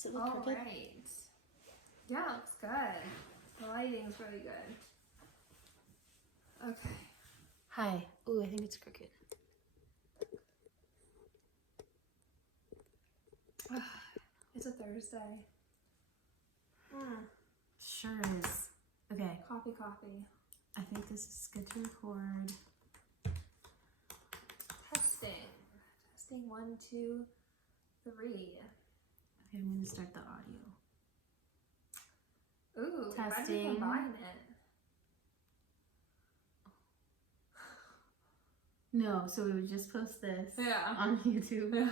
Does it look crooked? Right. Yeah, it looks good. The lighting's really good. Okay. Hi. Ooh, I think it's crooked. It's a Thursday. Sure is. Okay. Coffee. I think this is good to record. Testing. 1, 2, 3. Okay, I'm going to start the audio. Ooh, why did Testing. you combine it? No, so we would just post this on YouTube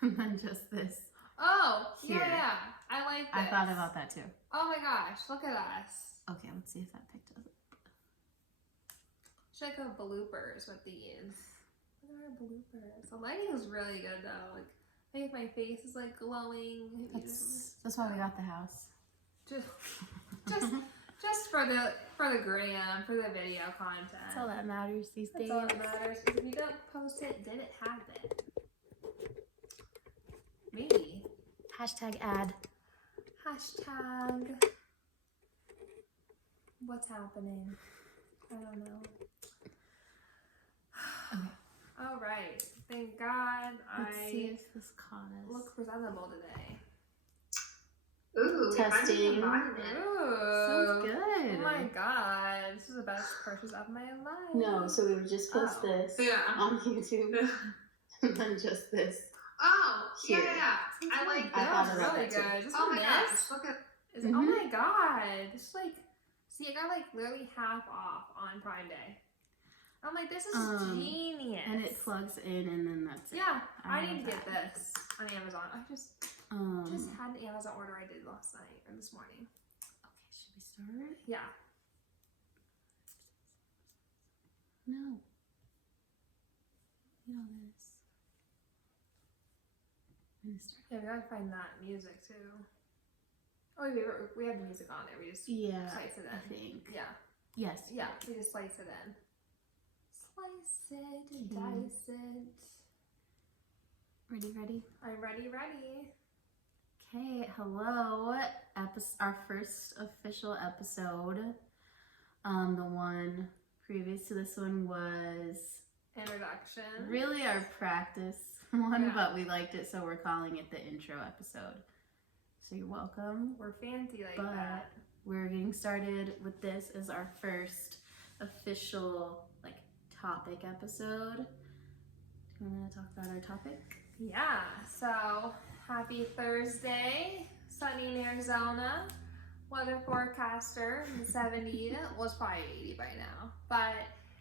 and then just this. Oh, Here. yeah. I like this. I thought about that too. Oh my gosh, look at us. Okay, let's see if that picked us up. Should go bloopers with these. Look at our bloopers. The lighting is really good though. Like, I think my face is like glowing. That's why we got the house. Just for the gram, for the video content. That's all that matters these days. That's all that matters. Because if you don't post it, did it happen? Maybe. Hashtag ad. Hashtag. What's happening? I don't know. Okay. All right. Thank God Let's see if this caught us. look presentable today. Ooh, testing. Ooh. Sounds good. Oh my God. This is the best purchase of my life. No, so we would just post this on YouTube and then just this. Oh, Here. yeah. I like I that. thought about Really that too. good. Just Oh my this. gosh, look at Oh my God. It's like, see, it got like literally half off on Prime Day. I'm like, this is genius. And it plugs in and then that's it. Yeah, I love need to get that. this on Amazon. I just had an Amazon order I did last night or this morning. Okay, should we start? Yeah. No. You know this. I'm gonna start. Yeah, we gotta find that music too. Oh, we have the music on there. We just slice it in. I think. Yeah. Yes. Yeah, we just slice it in. Slice it, dice it. Ready? I'm ready. Okay, hello. Our first official episode. The one previous to this one was Introduction. really our practice one, Yeah. but we liked it, so we're calling it the intro episode. So you're welcome. We're fancy like But that. we're getting started with this as our first official topic episode. Do you want to talk about our topic? Yeah, so happy Thursday, sunny in Arizona. Weather forecaster in the 70s. Well, it's probably 80 by now. But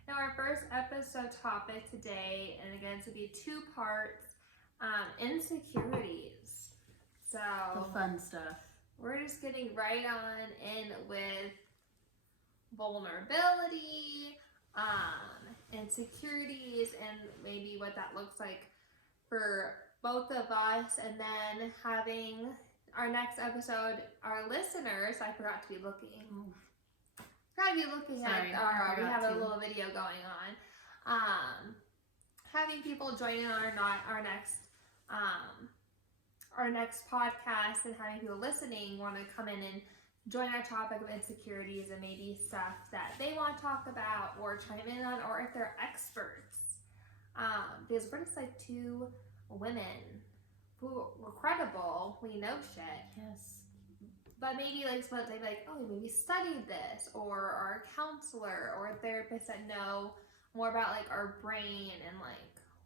our first episode topic today, and again, it's going to be 2 parts, insecurities. So The fun stuff. we're just getting right on in with vulnerability, insecurities, and maybe what that looks like for both of us, and then having our next episode, our listeners, I forgot to be looking. Sorry, We have a to. little video going on. Having people join in on our next podcast, and having people listening want to come in and join our topic of insecurities and maybe stuff that they want to talk about or chime in on, or if they're experts. Because we're just like 2 women who were credible, we know shit. Yes. But maybe they'd be like, oh, we maybe studied this, or our counselor or a therapist that know more about our brain and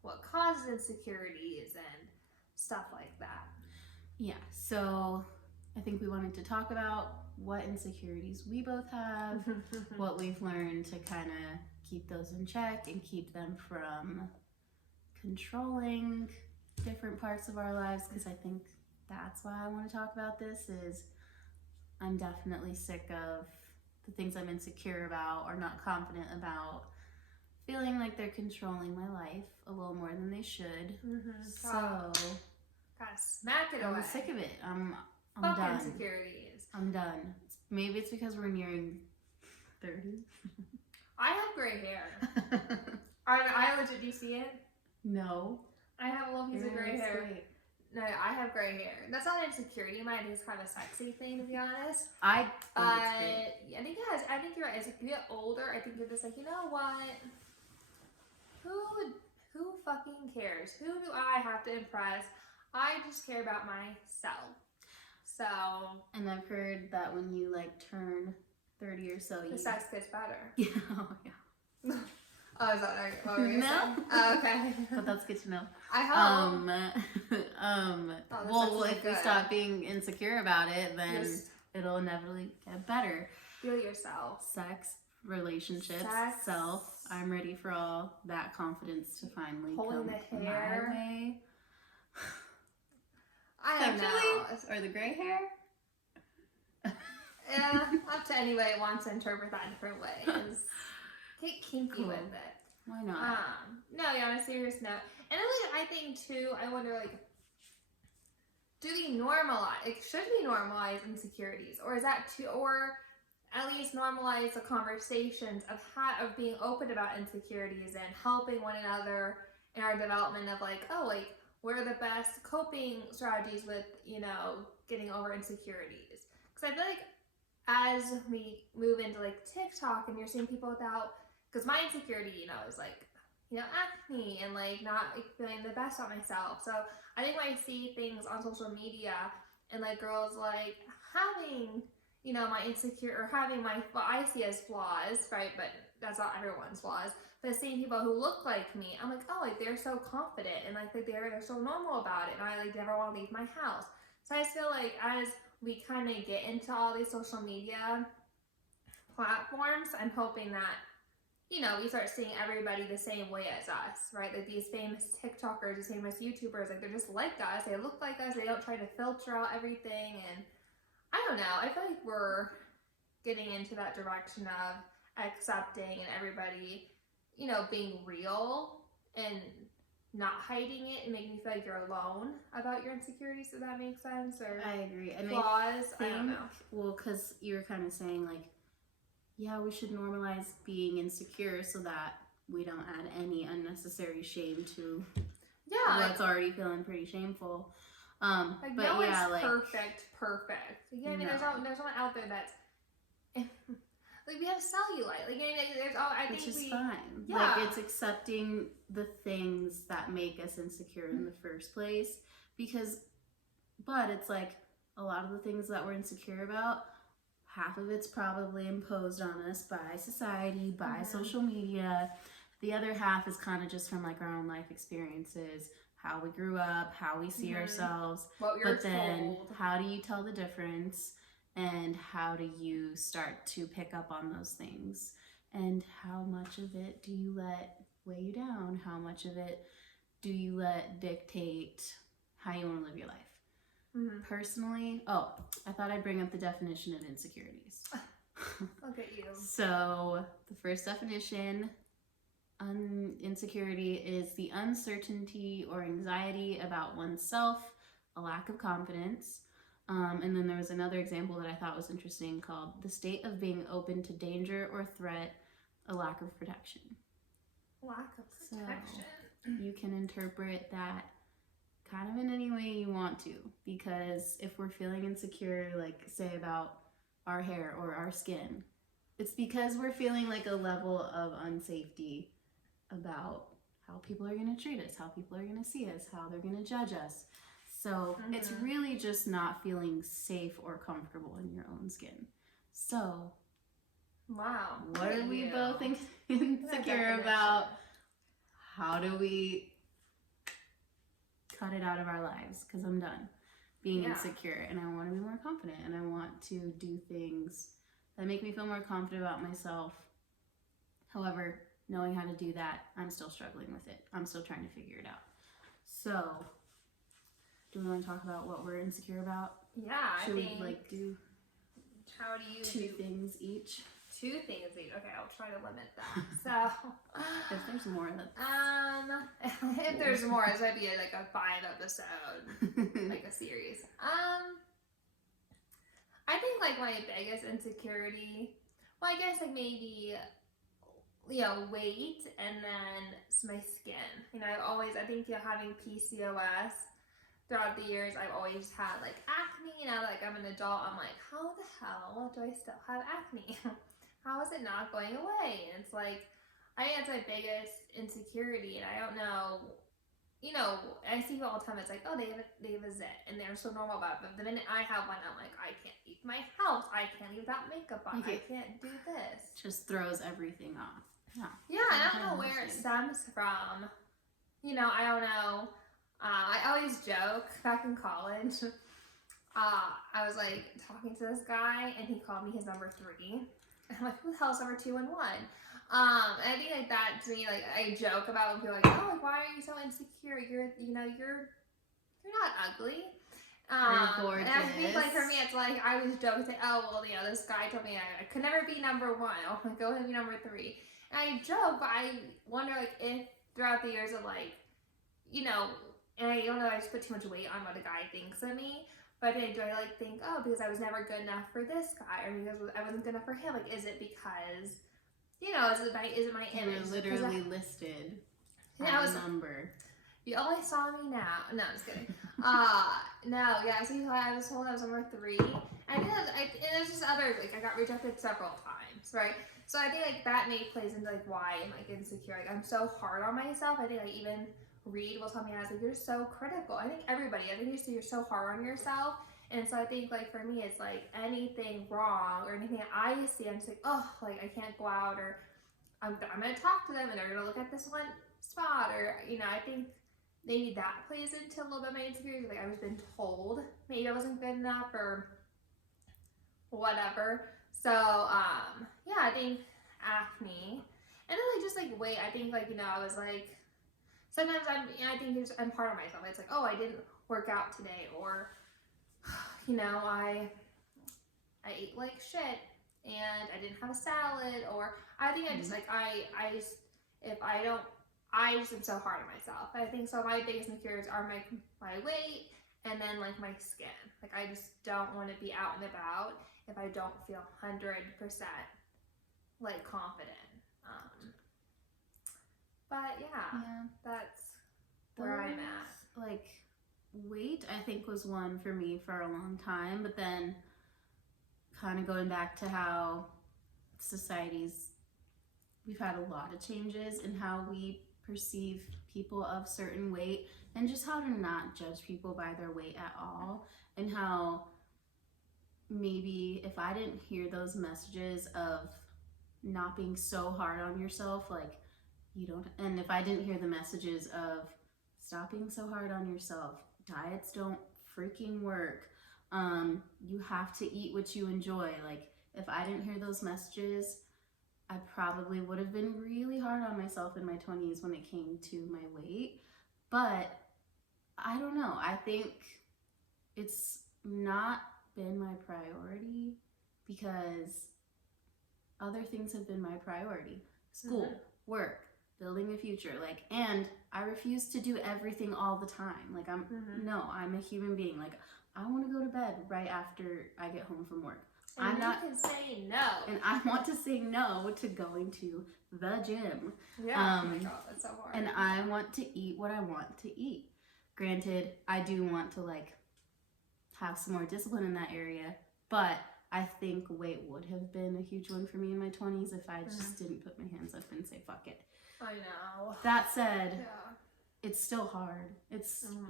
what causes insecurities and stuff like that. Yeah, so I think we wanted to talk about what insecurities we both have, what we've learned to kind of keep those in check and keep them from controlling different parts of our lives, because I think that's why I want to talk about this. Is I'm definitely sick of the things I'm insecure about or not confident about feeling like they're controlling my life a little more than they should. So Gotta smack it away. I'm sick of it. I'm Fuck done. insecurities. I'm done. Maybe it's because we're nearing 30. I have gray hair. I legit, do you see it? No. I have a little piece of gray hair. Straight. No, I have gray hair. That's not an insecurity of mine. It's kind of a sexy thing, to be honest. I think it's big. I think it has. I think you're right. As you get older, I think you're just like, you know what? Who fucking cares? Who do I have to impress? I just care about myself. So. And I've heard that when you like turn 30 or so, The sex gets better. Yeah. Oh, yeah. Oh, is that right? What were you No. saying? Oh, okay. But that's good to know. I hope. Well, if we stop being insecure about it, then it'll inevitably get better. Feel yourself. Sex, relationships, Sex. self. I'm ready for all that confidence to finally Pulling come the hair. my way. I don't know. Or the gray hair? Yeah, up to anybody wants to interpret that in different ways. Get kinky with it. Why not? No, yeah, on a serious note. And I think too, I wonder, like, do we normalize, like, should we normalize insecurities? Or is that too, or at least normalize the conversations of being open about insecurities and helping one another in our development of, like, oh, like, what are the best coping strategies with, getting over insecurities? Because I feel like as we move into, like, TikTok and you're seeing people without, because my insecurity, is like, acne and like not feeling the best about myself. So I think when I see things on social media and like girls like having, my insecure or having what I see as flaws, right? But that's not everyone's flaws. But seeing people who look like me, I'm like, oh, like they're so confident and like they're so normal about it, and I like never want to leave my house. So I just feel like as we kind of get into all these social media platforms, I'm hoping that we start seeing everybody the same way as us, right? Like these famous TikTokers, these famous YouTubers, like they're just like us. They look like us. They don't try to filter out everything. And I don't know. I feel like we're getting into that direction of accepting and everybody, being real and not hiding it and making you feel like you're alone about your insecurities. Does that make sense? Or I agree. And flaws? I don't know. Well, because you were kind of saying like, yeah, we should normalize being insecure so that we don't add any unnecessary shame to what's already feeling pretty shameful. Like but no yeah, one's like perfect. You know what I mean? There's someone out there that's like we have cellulite. Like there's I think which is we fine. Yeah. Like it's accepting the things that make us insecure in the first place. But it's like a lot of the things that we're insecure about, half of it's probably imposed on us by society, by social media. The other half is kind of just from like our own life experiences, how we grew up, how we see ourselves. What we were but then told. how do you tell the difference? And how do you start to pick up on those things? And how much of it do you let weigh you down? How much of it do you let dictate how you want to live your life? Personally, I thought I'd bring up the definition of insecurities. Look at you. So the first definition, insecurity is the uncertainty or anxiety about oneself, a lack of confidence. And then there was another example that I thought was interesting called the state of being open to danger or threat, a lack of protection. Lack of protection. So you can interpret that kind of in any way you want to, because if we're feeling insecure, like say about our hair or our skin, it's because we're feeling like a level of unsafety about how people are going to treat us, how people are going to see us, how they're going to judge us. So it's really just not feeling safe or comfortable in your own skin. So wow, what are we both insecure about? How do we cut it out of our lives? Because I'm done being insecure and I want to be more confident and I want to do things that make me feel more confident about myself. However, knowing how to do that, I'm still struggling with it. I'm still trying to figure it out. So do we want to talk about what we're insecure about? Yeah, Should I think. we like do How do you two things each? 2 things each. Okay, I'll try to limit that. So If there's more, if there's more, this might be like a 5-episode, like a series. I think like my biggest insecurity, well, I guess like maybe weight and then my skin. I think having PCOS, throughout the years, I've always had like acne. Now that like I'm an adult, I'm like, how the hell do I still have acne? How is it not going away? And it's like, I think that's my biggest insecurity, and I don't know. You know, I see people all the time. It's like, oh, they have a zit, and they're so normal about it. But the minute I have one, I'm like, I can't leave my house. I can't leave without makeup on. I can't do this. Just throws everything off. Yeah, I don't know where it stems from. You know, I don't know. I always joke back in college. I was like talking to this guy, and he called me his number 3. And I'm like, who the hell's number 2 and 1? And I think like that to me, like I joke about when people are like, oh, like, why are you so insecure? You're not ugly. You're gorgeous. And I think like for me, it's like I was joking, say, oh well, you know, this guy told me I could never be number 1. I'll go and be number 3. And I joke, but I wonder like if throughout the years of like, you know, and I don't know, I just put too much weight on what a guy thinks of me. But do I like think, oh, because I was never good enough for this guy, or because I wasn't good enough for him? Like, is it because, you know, is it my image? You were literally listed on a number. You only saw me now. No, I'm just kidding. No, yeah. So I was told I was number 3. And there's just other, like, I got rejected several times, right? So I think like that plays into like why I'm like insecure. Like I'm so hard on myself. I think like even Reed will tell me, I was like, you're so critical. I think everybody, you're so hard on yourself. And so I think like for me, it's like anything wrong or anything I see, I'm just like, oh, like I can't go out, or I'm going to talk to them and they're going to look at this one spot, or, you know, I think maybe that plays into a little bit of my insecurity. Like I was been told maybe I wasn't good enough or whatever. So, yeah, I think acne. And then like just like weight, I think like, you know, I was like, sometimes I think I'm hard on myself. It's like, oh, I didn't work out today, or, you know, I ate like shit and I didn't have a salad, or I think I just like, I just am so hard on myself. I think so my biggest insecurities are my weight and then like my skin. Like I just don't want to be out and about if I don't feel 100% like confident. But yeah, that's where I'm at. Like weight, I think was one for me for a long time, but then kind of going back to how we've had a lot of changes in how we perceive people of certain weight, and just how to not judge people by their weight at all, and how maybe if I didn't hear those messages of not being so hard on yourself, like and if I didn't hear the messages of stop being so hard on yourself, diets don't freaking work, you have to eat what you enjoy, like if I didn't hear those messages, I probably would have been really hard on myself in my 20s when it came to my weight. But I don't know, I think it's not been my priority because other things have been my priority. School, work, building a future, like, and I refuse to do everything all the time. Like I'm a human being. Like I want to go to bed right after I get home from work. And you can say no. And I want to say no to going to the gym. Yeah. Oh my God, that's so hard. And I want to eat what I want to eat. Granted, I do want to like have some more discipline in that area, but I think weight would have been a huge one for me in my 20s if I just didn't put my hands up and say fuck it. I know. That said, it's still hard.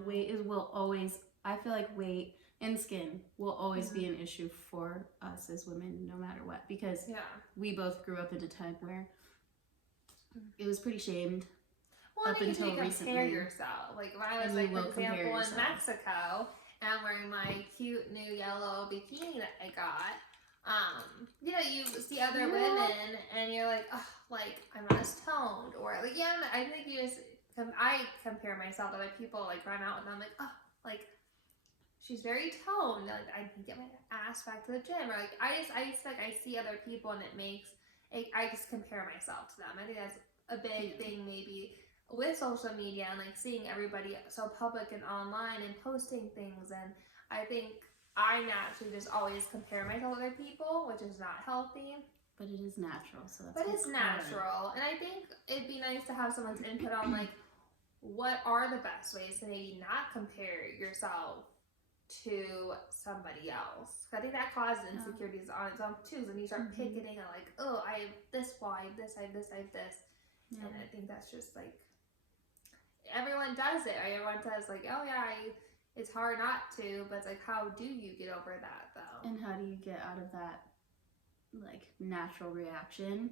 Weight will always, I feel like weight and skin will always be an issue for us as women, no matter what, because we both grew up at a time where it was pretty shamed. Well, up until you recently. Compare yourself. Like when I was like, for example, in Mexico, and I'm wearing my cute new yellow bikini that I got. You know, you see other women, and you're like, oh, like I'm not as toned, or like I think I compare myself to other people. Like when I'm out with them, I'm like, oh, like she's very toned. Like I can get my ass back to the gym, or like I see other people, and I just compare myself to them. I think that's a big thing, maybe with social media and like seeing everybody so public and online and posting things, and I think I naturally just always compare myself to other people, which is not healthy. But it is natural, so that's. But it's natural, and I think it'd be nice to have someone's input on like what are the best ways to maybe not compare yourself to somebody else? I think that causes insecurities on its own too. When you start picketing and like, oh, I have this flaw, I have this, I have this, I have this. Yeah. And I think that's just like, everyone does it. Everyone says like, oh yeah, it's hard not to, but it's like, how do you get over that though? And how do you get out of that like natural reaction?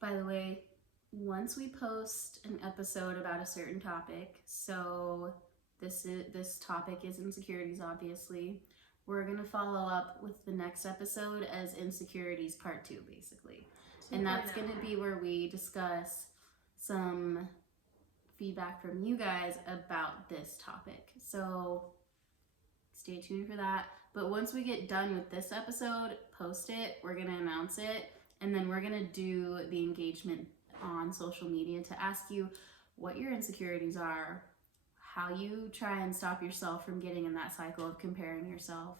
By the way, once we post an episode about a certain topic, so this topic is insecurities, obviously, we're gonna follow up with the next episode as insecurities part 2, basically. And that's gonna be where we discuss some feedback from you guys about this topic. So stay tuned for that. But once we get done with this episode, post it, we're gonna announce it, and then we're gonna do the engagement on social media to ask you what your insecurities are, how you try and stop yourself from getting in that cycle of comparing yourself,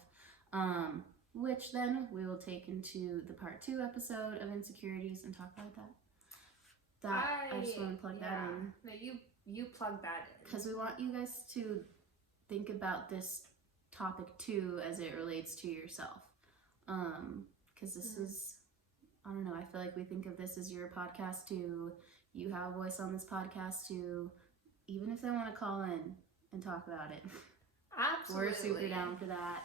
which then we will take into the part 2 episode of insecurities and talk about that. I just want to plug that in. No, you plug that in. Because we want you guys to think about this topic too as it relates to yourself. Because this is, I don't know, I feel like we think of this as your podcast too. You have a voice on this podcast too. Even if they want to call in and talk about it. Absolutely. We're super down for that.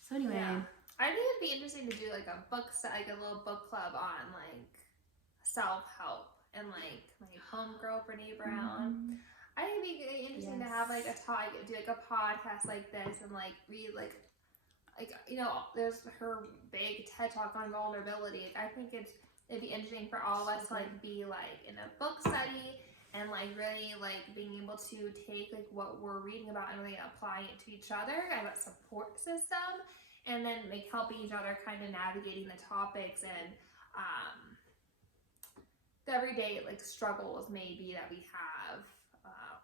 So anyway. Yeah. I think it'd be interesting to do like a book, like a little book club on like self-help and like homegirl Brene Brown. I think it'd be interesting to have like a talk, do like a podcast like this and like read like you know, there's her big TED talk on vulnerability. I think it'd be interesting for all of us to like be like in a book study and like really like being able to take like what we're reading about and really applying it to each other as a support system, and then like helping each other kind of navigating the topics and the everyday like struggles maybe that we have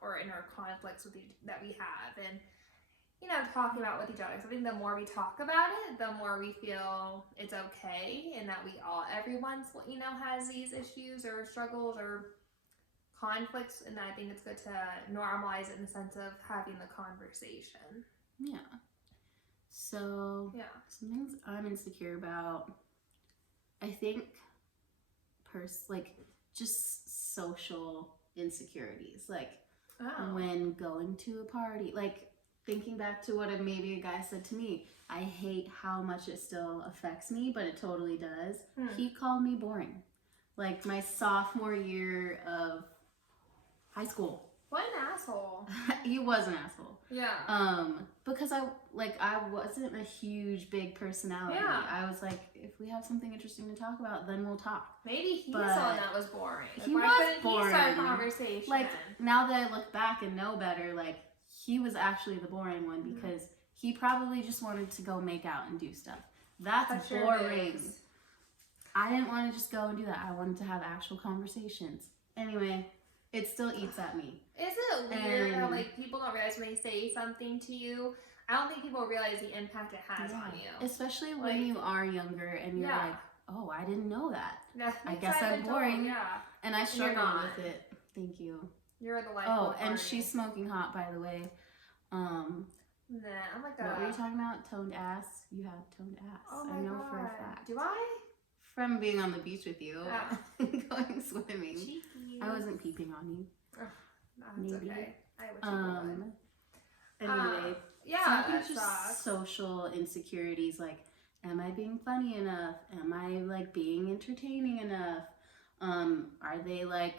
or inner conflicts that we have, and you know, talking about with each other. So I think the more we talk about it, the more we feel it's okay, and that everyone's, you know, has these issues or struggles or conflicts, and I think it's good to normalize it in the sense of having the conversation. Yeah. So some things I'm insecure about, I think, like just social insecurities, like when going to a party, like thinking back to what maybe a guy said to me, I hate how much it still affects me, but it totally does. He called me boring, like my sophomore year of high school. What an asshole. He was an asshole. Yeah. Because I wasn't a huge big personality. Yeah. I was like, if we have something interesting to talk about, then we'll talk. Maybe he's the one that was boring. He was boring. He started a conversation. Like, now that I look back and know better, like, he was actually the boring one because he probably just wanted to go make out and do stuff. That's boring. I didn't want to just go and do that. I wanted to have actual conversations. Anyway, it still eats at me. Is it weird how like people don't realize when they say something to you? I don't think people realize the impact it has on you. Especially when you are younger and you're like, oh, I didn't know that. I guess I'm boring. And I struggle with it. Thank you. You're the life. Oh, and she's smoking hot, by the way. Nah, I'm like what were you talking about? Toned ass? You have toned ass. Oh my God. For a fact. Do I? From being on the beach with you, going swimming. Cheeky. I wasn't peeping on you. That's okay. I would. Anyway, yeah, something just social insecurities, like, am I being funny enough? Am I like being entertaining enough? Are they like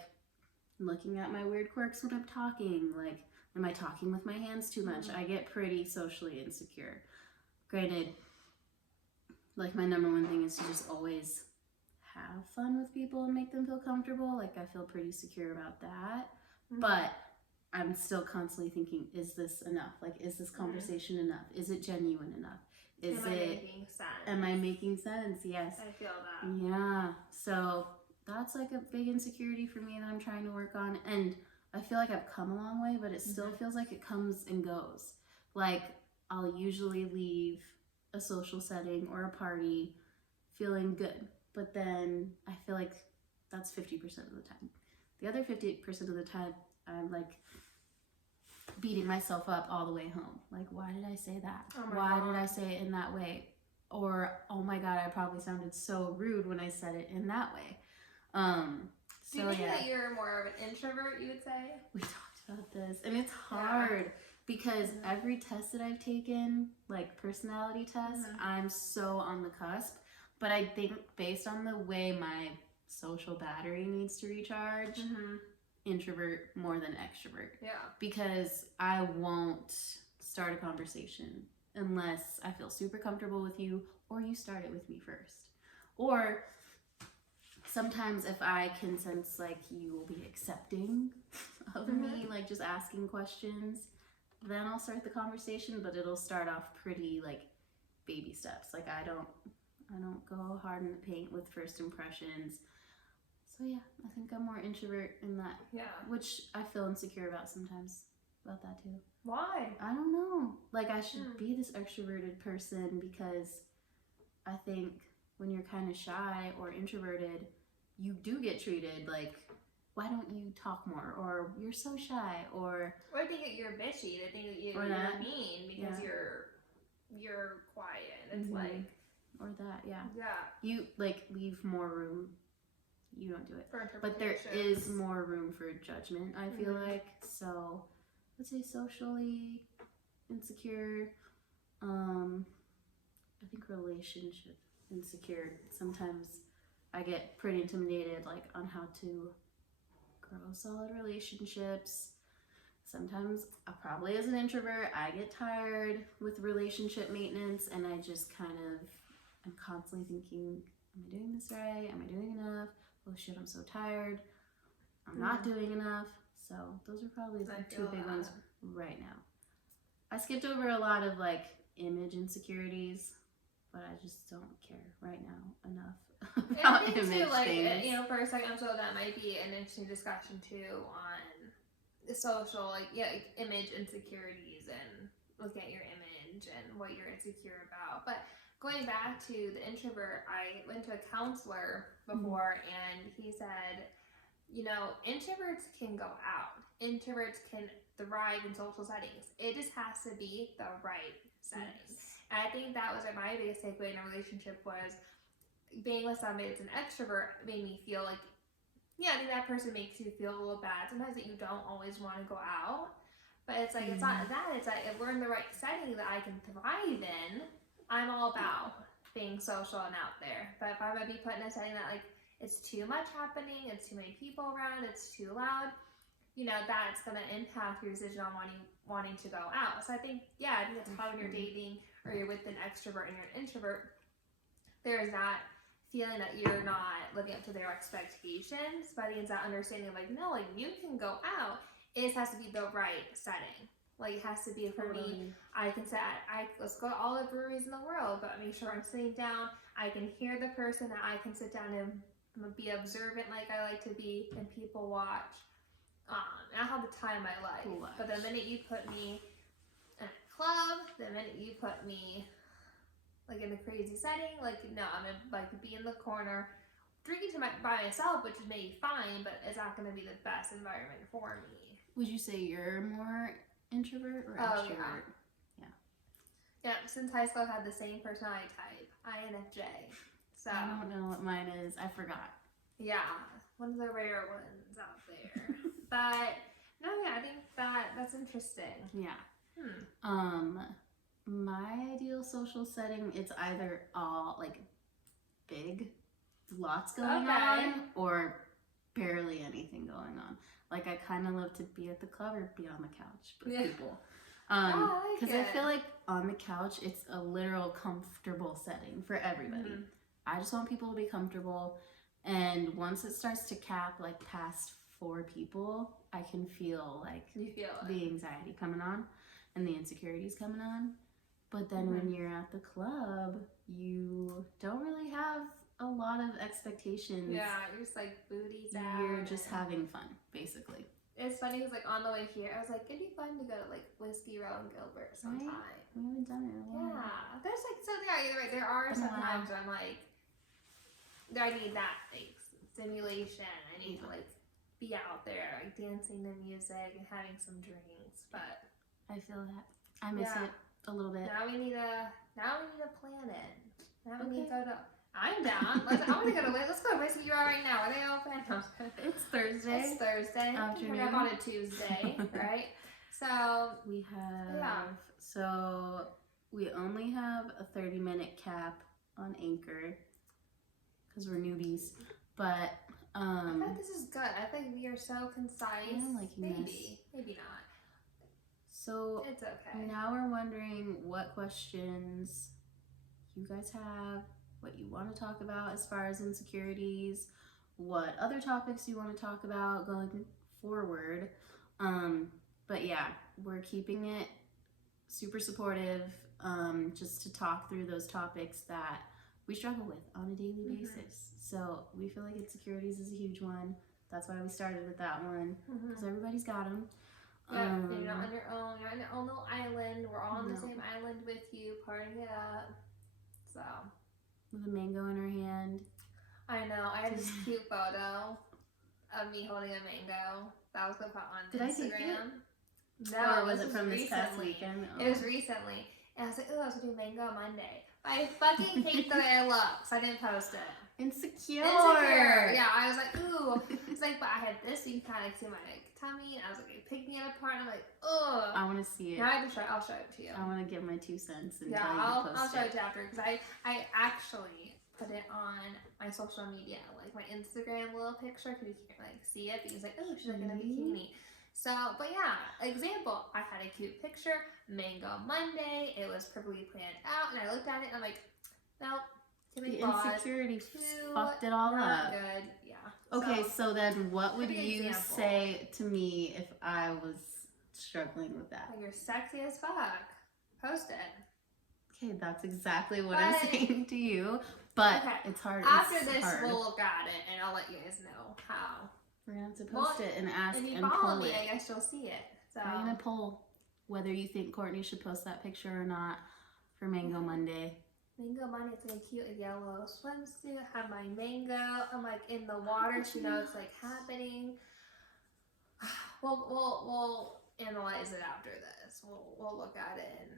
looking at my weird quirks when I'm talking? Like, am I talking with my hands too much? I get pretty socially insecure. Granted, like, my number one thing is to just always have fun with people and make them feel comfortable. Like, I feel pretty secure about that. But I'm still constantly thinking, is this enough? Like, is this conversation enough? Is it genuine enough? Am I making sense? Am I making sense? Yes. I feel that. Yeah. So that's like a big insecurity for me that I'm trying to work on. And I feel like I've come a long way, but it still feels like it comes and goes. Like, I'll usually leave a social setting or a party feeling good. But then I feel like that's 50% of the time. The other 50% of the time, I'm like beating myself up all the way home. Like, why did I say that? Oh my Why God. did I say it in that way? Or, oh my God, I probably sounded so rude when I said it in that way. Do you think that you're more of an introvert, you would say? We talked about this, and it's hard because every test that I've taken, like personality test, I'm so on the cusp. But I think based on the way my social battery needs to recharge, introvert more than extrovert. Yeah. Because I won't start a conversation unless I feel super comfortable with you or you start it with me first. Or sometimes if I can sense like you will be accepting of me, like just asking questions, then I'll start the conversation, but it'll start off pretty like baby steps. Like I don't go hard in the paint with first impressions. So yeah, I think I'm more introvert in that. Yeah. Which I feel insecure about sometimes, about that too. Why? I don't know. Like I should be this extroverted person because I think when you're kind of shy or introverted, you do get treated like, why don't you talk more? Or you're so shy. Or they think that you're bitchy. They think that you're mean because you're quiet. It's like. Or that, yeah. Yeah. You like leave more room. You don't do it. For but there is more room for judgment, I feel like. So let's say socially insecure. I think relationship insecure. Sometimes I get pretty intimidated like on how to grow solid relationships. Sometimes, probably as an introvert, I get tired with relationship maintenance and I just I'm constantly thinking, am I doing this right? Am I doing enough? Oh shit, I'm so tired. I'm not doing enough. So those are probably the two big ones right now. I skipped over a lot of like image insecurities, but I just don't care right now enough about image things. You know, for a second, so that might be an interesting discussion too on the social, like image insecurities and looking at your image and what you're insecure about. But going back to the introvert, I went to a counselor before and he said, you know, introverts can go out. Introverts can thrive in social settings. It just has to be the right settings. And I think that was my biggest takeaway in a relationship was being with somebody that's an extrovert made me feel like, yeah, I think that person makes you feel a little bad. Sometimes that you don't always want to go out. But it's like, it's not that. It's like if we're in the right setting that I can thrive in, I'm all about being social and out there. But if I'm going to be put in a setting that like it's too much happening, it's too many people around, it's too loud, you know, that's going to impact your decision on wanting to go out. So I think it's how when you're dating or you're with an extrovert and you're an introvert, there's that feeling that you're not living up to their expectations, but it's that understanding of like, no, like you can go out. It just has to be the right setting. Like it has to be for me. I can say, let's go to all the breweries in the world, but make sure I'm sitting down. I can hear the person, that I can sit down and be observant like I like to be, and people watch. And I have the time I like. But the minute you put me in a club, the minute you put me like in a crazy setting, like no, I'm gonna like be in the corner drinking by myself, which is maybe fine, but it's not gonna be the best environment for me. Would you say you're more introvert or extrovert? Yeah, since high school I've had the same personality type, INFJ. So I don't know what mine is. I forgot. Yeah, one of the rare ones out there. But no, I think that's interesting. Yeah. My ideal social setting, it's either all like big, lots going on, or barely anything going on. Like I kind of love to be at the club or be on the couch with people. Because I feel like on the couch, it's a literal comfortable setting for everybody. I just want people to be comfortable. And once it starts to cap like past 4 people, I can feel like the anxiety coming on and the insecurities coming on. But then when you're at the club, you don't really have a lot of expectations. Yeah, you're just like booties out. You're just having fun, basically. It's funny because like on the way here, I was like, it'd be fun to go to like Whiskey Row and Gilbert sometime. Right? We haven't done it in a while. Yeah, there's like you're right. There are sometimes where I'm like, I need that like stimulation. I need to like be out there, like dancing to music and having some drinks. But I feel that. I miss it a little bit. Now we need to plan it. Now we need to go to. I'm down. I want to go to. Let's go to Whiskey Jar right now. Are they open? It's Thursday. It's Thursday. Afternoon. We're up on a Tuesday, right? So we have. So we only have a 30-minute cap on Anchor because we're newbies, but I think this is good. I think we are so concise. I'm liking this. Maybe not. So it's okay. Now we're wondering what questions you guys have, what you want to talk about as far as insecurities, what other topics you want to talk about going forward. But yeah, we're keeping it super supportive, just to talk through those topics that we struggle with on a daily basis. So we feel like insecurities is a huge one. That's why we started with that one, because everybody's got them. Yeah, you're not on your own. You're on your own little island. We're all on the same island with you, partying it up. So, with a mango in her hand. I know. I have this cute photo of me holding a mango. That was gonna put on Did Instagram. No, or was it from this past weekend? Oh. It was recently. And I was like, oh, I was gonna do Mango Monday. But I fucking hate the way I look, so I didn't post it. Insecure. Yeah, I was like, ooh. It's like, but I had this, so you kind of see my tummy, and I was like, it picked me apart, and I'm like, ugh. I want to see it. Now I have to show. I'll show it to you. I want to give my 2 cents and yeah, tell you to post I'll show it to you after, because I actually put it on my social media, like my Instagram little picture, because you can't like see it, because like, oh, she's like in a bikini. So, but yeah, example, I had a cute picture, Mango Monday, it was perfectly planned out, and I looked at it, and I'm like, nope. The insecurity fucked it all up. Good, yeah. Okay, so then what would you say to me if I was struggling with that? Like, you're sexy as fuck. Post it. Okay, that's exactly what I'm saying to you, but it's hard. After this, we'll look at it, and I'll let you guys know how. We're going to have to post it and ask and and follow poll me, it. I guess you'll see it. So I'm going to poll whether you think Courtney should post that picture or not for Mango Monday. Mango Monday, it's like a cute yellow swimsuit. Have my mango. I'm like in the water, so you know it's like happening. We'll analyze it after this. We'll look at it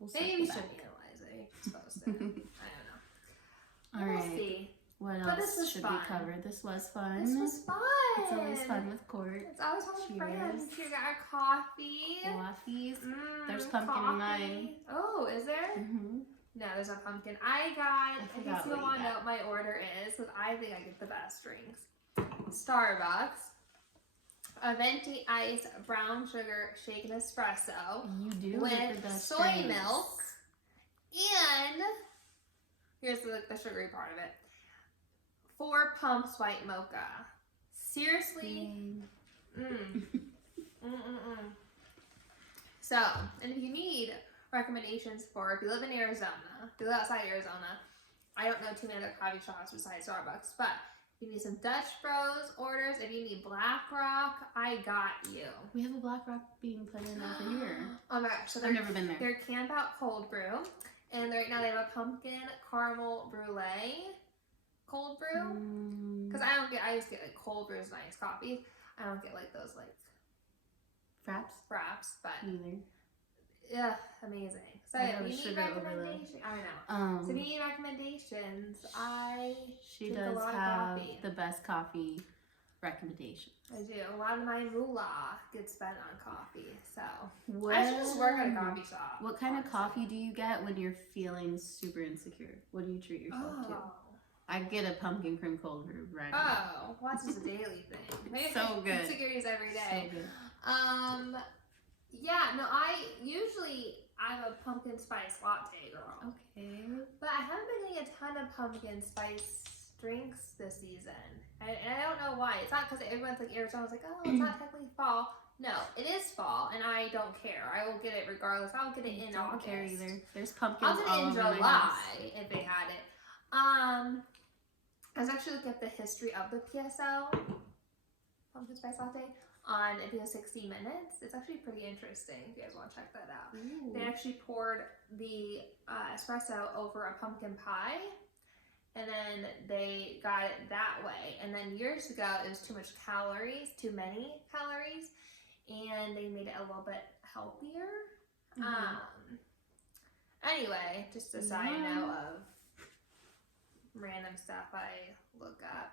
and maybe we shouldn't analyze it. Just post it. I don't know. All right. We'll see. What else should we cover? This was fun. This was fun. It's always fun with Court. It's always fun with friends. We got our coffee. Coffees. There's pumpkin in mine. Oh, is there? No, there's no pumpkin. I in case you want to know what my order is, because I think I get the best drinks. Starbucks, a venti ice brown sugar shaken espresso. You do with soy milk, and here's the sugary part of it. 4 pumps white mocha. Seriously. So, and if you need recommendations for, if you live in Arizona, if you live outside Arizona, I don't know too many other coffee shops besides Starbucks, but if you need some Dutch Bros orders, if you need Black Rock, I got you. We have a Black Rock being put in over here. Oh my gosh. So I've never been there. They're Camp Out Cold Brew, and right now they have a pumpkin caramel brulee cold brew. Because I just get like cold brews and iced coffee. I don't get like those like fraps, but neither. Yeah, amazing. So if you need recommendations, I know. So if you need recommendations, she does have the best coffee recommendations. I do. A lot of my moolah gets spent on coffee, so I should just work at a coffee shop. What kind of coffee do you get when you're feeling super insecure? What do you treat yourself to? I get a pumpkin cream cold brew right now. Oh, well, that's just a daily thing. Maybe so good. Insecurities every day. So good. Yeah, no, I'm a pumpkin spice latte girl. Okay. But I haven't been getting a ton of pumpkin spice drinks this season. And I don't know why. It's not because everyone's like, Arizona's like, oh, it's not technically fall. No, it is fall, and I don't care. I will get it regardless. I'll get it in August. I don't care either. There's pumpkins all over I'll get it in July if they had it. I was actually looking at the history of the PSL, pumpkin spice latte, on video 60 Minutes. It's actually pretty interesting if you guys want to check that out. Ooh. They actually poured the espresso over a pumpkin pie, and then they got it that way. And then years ago, it was too many calories, and they made it a little bit healthier. Anyway, just a side note of random stuff I look up.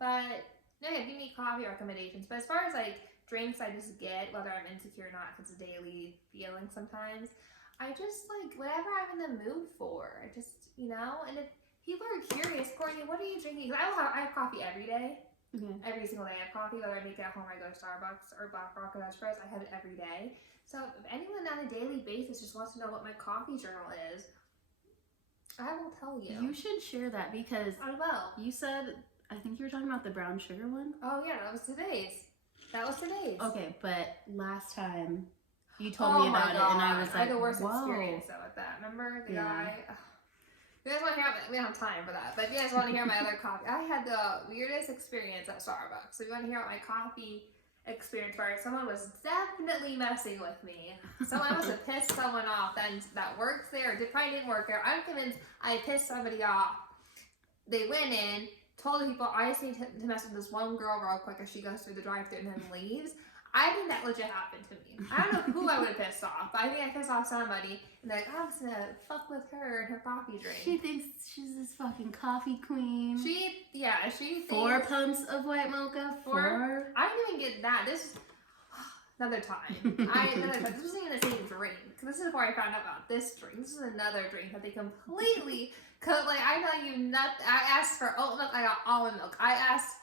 But no, yeah, give me coffee recommendations. But as far as like drinks I just get, whether I'm insecure or not, because it's a daily feeling sometimes, I just like whatever I'm in the mood for. I just, and if people are curious, Courtney, what are you drinking? 'Cause I have coffee every day. Every single day I have coffee, whether I make it at home or I go to Starbucks or Black Rock or Espresso, I have it every day. So if anyone on a daily basis just wants to know what my coffee journal is, I will tell you. You should share that because I will. you said, I think you were talking about the brown sugar one. Oh yeah, that was today's. Okay, but last time you told me about it and I was like, I had the worst whoa. experience though with that. Remember the guy? You guys want to hear we don't have time for that, but if you guys want to hear my other coffee, I had the weirdest experience at Starbucks. So if you want to hear about my coffee experience, where someone was definitely messing with me. Someone must have pissed someone off that works there, or probably didn't work there. I'm convinced I pissed somebody off. They went in, told the people, I just need to mess with this one girl real quick as she goes through the drive-thru and then leaves. I think that legit happened to me. I don't know who I would have pissed off, but I think I pissed off somebody, and they're like, I'm just gonna fuck with her and her coffee drink. She thinks she's this fucking coffee queen. She thinks 4 pumps of white mocha. 4. I didn't even get that. This another time. This wasn't even the same drink. This is before I found out about this drink. This is another drink that they completely cooked. Like, I know you nothing. I asked for oat milk. I got almond milk. I asked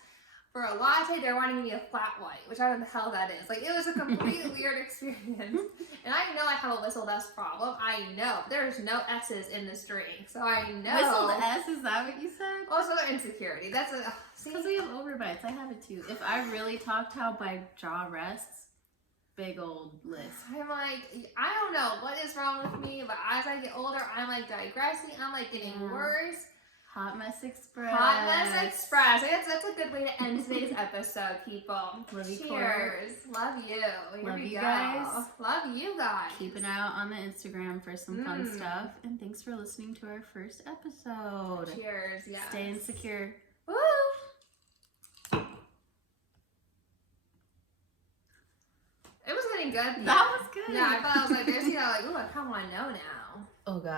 for a latte. They're wanting me a flat white, which I don't know the hell that is. Like, it was a completely weird experience. And I know I have a whistled S problem. I know. There's no S's in this drink. So I know. Whistled S, is that what you said? Also, insecurity. That's a... Because we have overbites. I have it too. If I really talked how my jaw rests, big old list. I'm like, I don't know what is wrong with me, but as I get older, I'm like digressing. I'm like getting worse. Hot Mess Express. Hot Mess Express. That's a good way to end today's episode, people. Love you, Cheers. Love you. Here Love we you go. guys. Love you guys. Keep an eye out on the Instagram for some fun stuff. And thanks for listening to our first episode. Cheers. Yeah. Stay insecure. Woo! It was getting good. That was good. Yeah, I thought I was like, there's, like, ooh, I kind of want to know now. Oh, God.